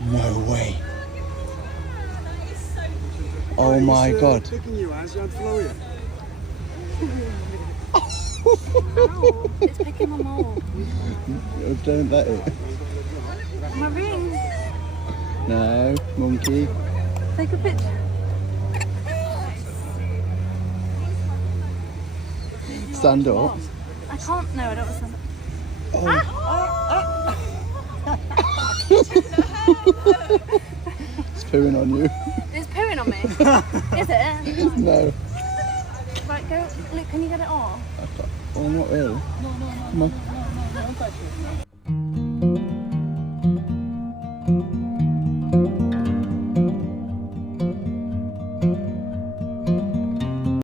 No way. Oh my god. Picking you as you're flowing. Ow, it's picking my mole. Don't let it. My ring. No, monkey. Take a picture. Stand up. I can't. No, I don't want to stand up. It's pooing on you. It's pooing on me. Is it? No. Right, go. Look, can you get it off? Oh, not really. Come on.